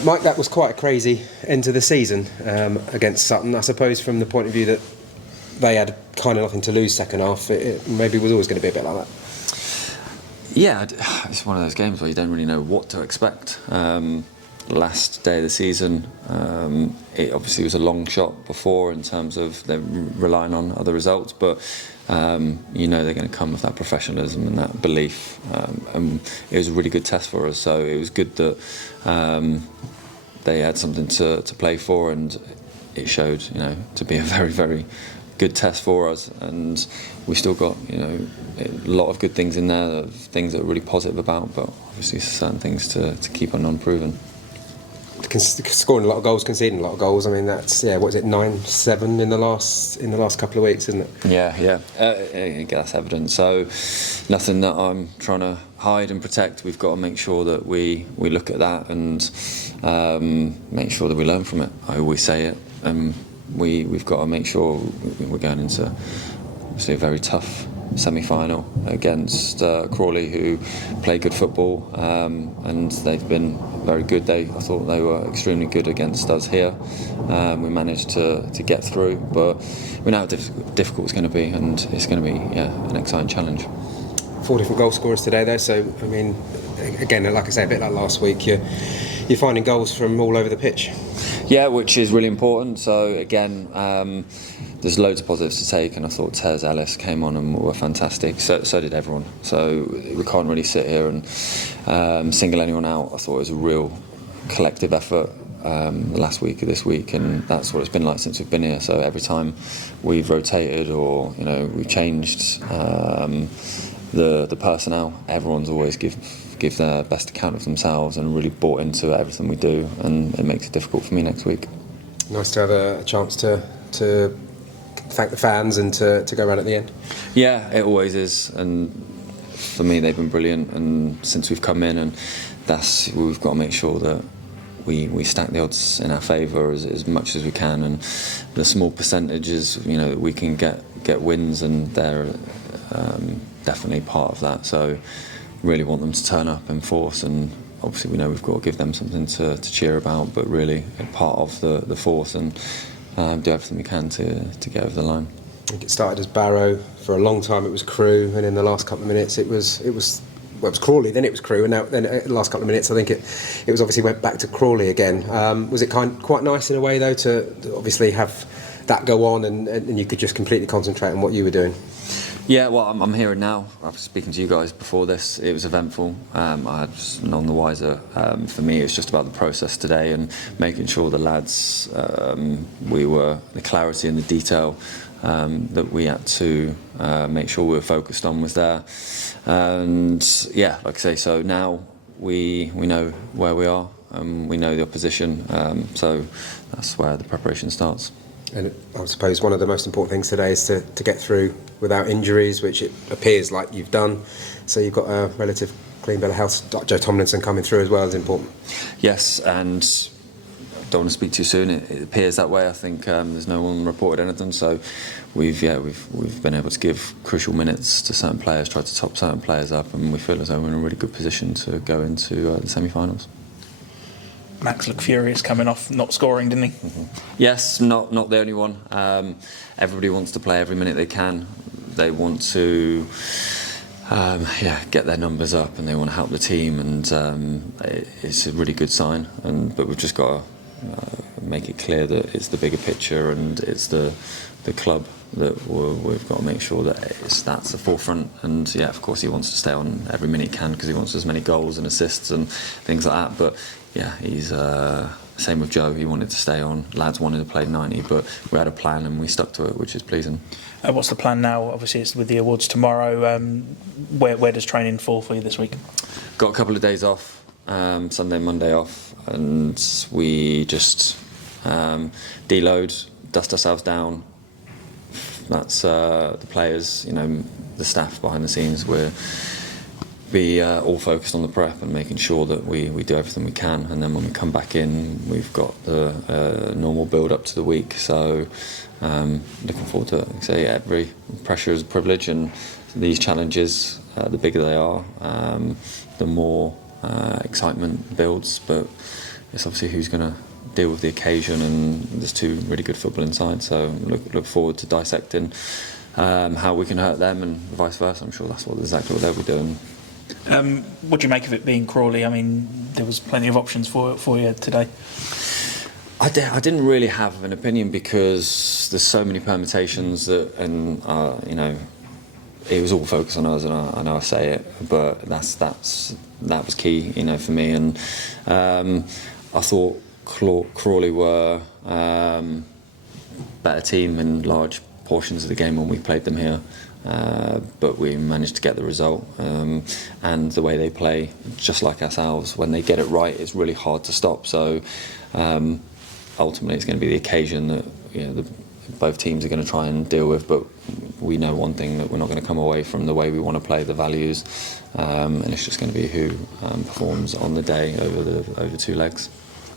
Mike, that was quite a crazy end to the season against Sutton. I suppose from the point of view that they had kind of nothing to lose second half, it maybe was always going to be a bit like that. Yeah, it's one of those games where you don't really know what to expect. Last day of the season, it obviously was a long shot before in terms of they're relying on other results, but you know they're going to come with that professionalism and that belief, and it was a really good test for us. So it was good that they had something to play for, and it showed, to be a very, very good test for us. And we still got, a lot of good things in there, things that are really positive about, but obviously certain things to keep on improving. Scoring a lot of goals, conceding a lot of goals. I mean, that's 9-7 in the last couple of weeks, isn't it? Yeah. That's evident. So nothing that I'm trying to hide and protect. We've got to make sure that we look at that and make sure that we learn from it. I always say it. We've got to make sure we're going into obviously a very tough semi-final against Crawley, who play good football, and they've been very good. I thought they were extremely good against us here. We managed to get through, but we know how difficult it's going to be, and it's going to be an exciting challenge. 4 different goal scorers today, though. So I mean, again, like I say, a bit like last week, you're finding goals from all over the pitch. Yeah, which is really important. So again, there's loads of positives to take, and I thought Tez, Ellis came on and were fantastic. So did everyone. So we can't really sit here and single anyone out. I thought it was a real collective effort last week or this week, and that's what it's been like since we've been here. So every time we've rotated or we've changed the personnel, everyone's always give their best account of themselves and really bought into everything we do, and it makes it difficult for me next week. Nice to have a chance to thank the fans and to go around at the end. Yeah, it always is, and for me they've been brilliant, and since we've come in, and we've got to make sure that we stack the odds in our favour as much as we can, and the small percentages that we can get wins, and they're definitely part of that. So really want them to turn up in force, and obviously we know we've got to give them something to cheer about, but really a part of the force, and do everything we can to get over the line. I think it started as Barrow. For a long time it was Crewe, and in the last couple of minutes it was Crawley, then it was Crewe, and then the last couple of minutes I think it was obviously went back to Crawley again. Was it quite nice in a way though to obviously have that go on, and you could just completely concentrate on what you were doing? Yeah, well, I'm here now. I was speaking to you guys before this. It was eventful. I was none the wiser. For me, it's just about the process today and making sure the lads, the clarity and the detail that we had to make sure we were focused on was there. And yeah, like I say, so now we know where we are, and we know the opposition. So that's where the preparation starts. And I suppose one of the most important things today is to get through without injuries, which it appears like you've done. So you've got a relative clean bill of health. Joe Tomlinson coming through as well is important. Yes, and I don't want to speak too soon. It appears that way. I think there's no one reported anything. So we've been able to give crucial minutes to certain players, tried to top certain players up, and we feel as though we're in a really good position to go into the semi-finals. Max looked furious coming off not scoring, didn't he? Mm-hmm. Yes, not the only one. Everybody wants to play every minute they can. They want to get their numbers up, and they want to help the team, and it's a really good sign. But we've just got to make it clear that it's the bigger picture, and it's the club that we've got to make sure that that's the forefront. And yeah, of course he wants to stay on every minute he can because he wants as many goals and assists and things like that. But yeah, he's same with Joe. He wanted to stay on. Lads wanted to play 90, but we had a plan and we stuck to it, which is pleasing. What's the plan now? Obviously, it's with the awards tomorrow. Where does training fall for you this week? Got a couple of days off, Sunday, Monday off, and we just deload, dust ourselves down. That's the players, the staff behind the scenes. We're all focused on the prep and making sure that we do everything we can, and then when we come back in, we've got the normal build up to the week. So looking forward to it. So every pressure is a privilege, and these challenges, the bigger they are, the more excitement builds, but it's obviously who's going to deal with the occasion, and there's two really good football inside, so look forward to dissecting how we can hurt them and vice versa. I'm sure that's exactly what they'll be doing. What do you make of it being Crawley? I mean, there was plenty of options for you today. I didn't really have an opinion because there's so many permutations that, and you know, it was all focused on us, and I know I say it, but that was key, you know, for me. And I thought Crawley were better team in large portions of the game when we played them here, but we managed to get the result. And the way they play, just like ourselves, when they get it right, it's really hard to stop. So ultimately, it's going to be the occasion that, you know, both teams are going to try and deal with. But we know one thing, that we're not going to come away from the way we want to play, the values, and it's just going to be who performs on the day over two legs.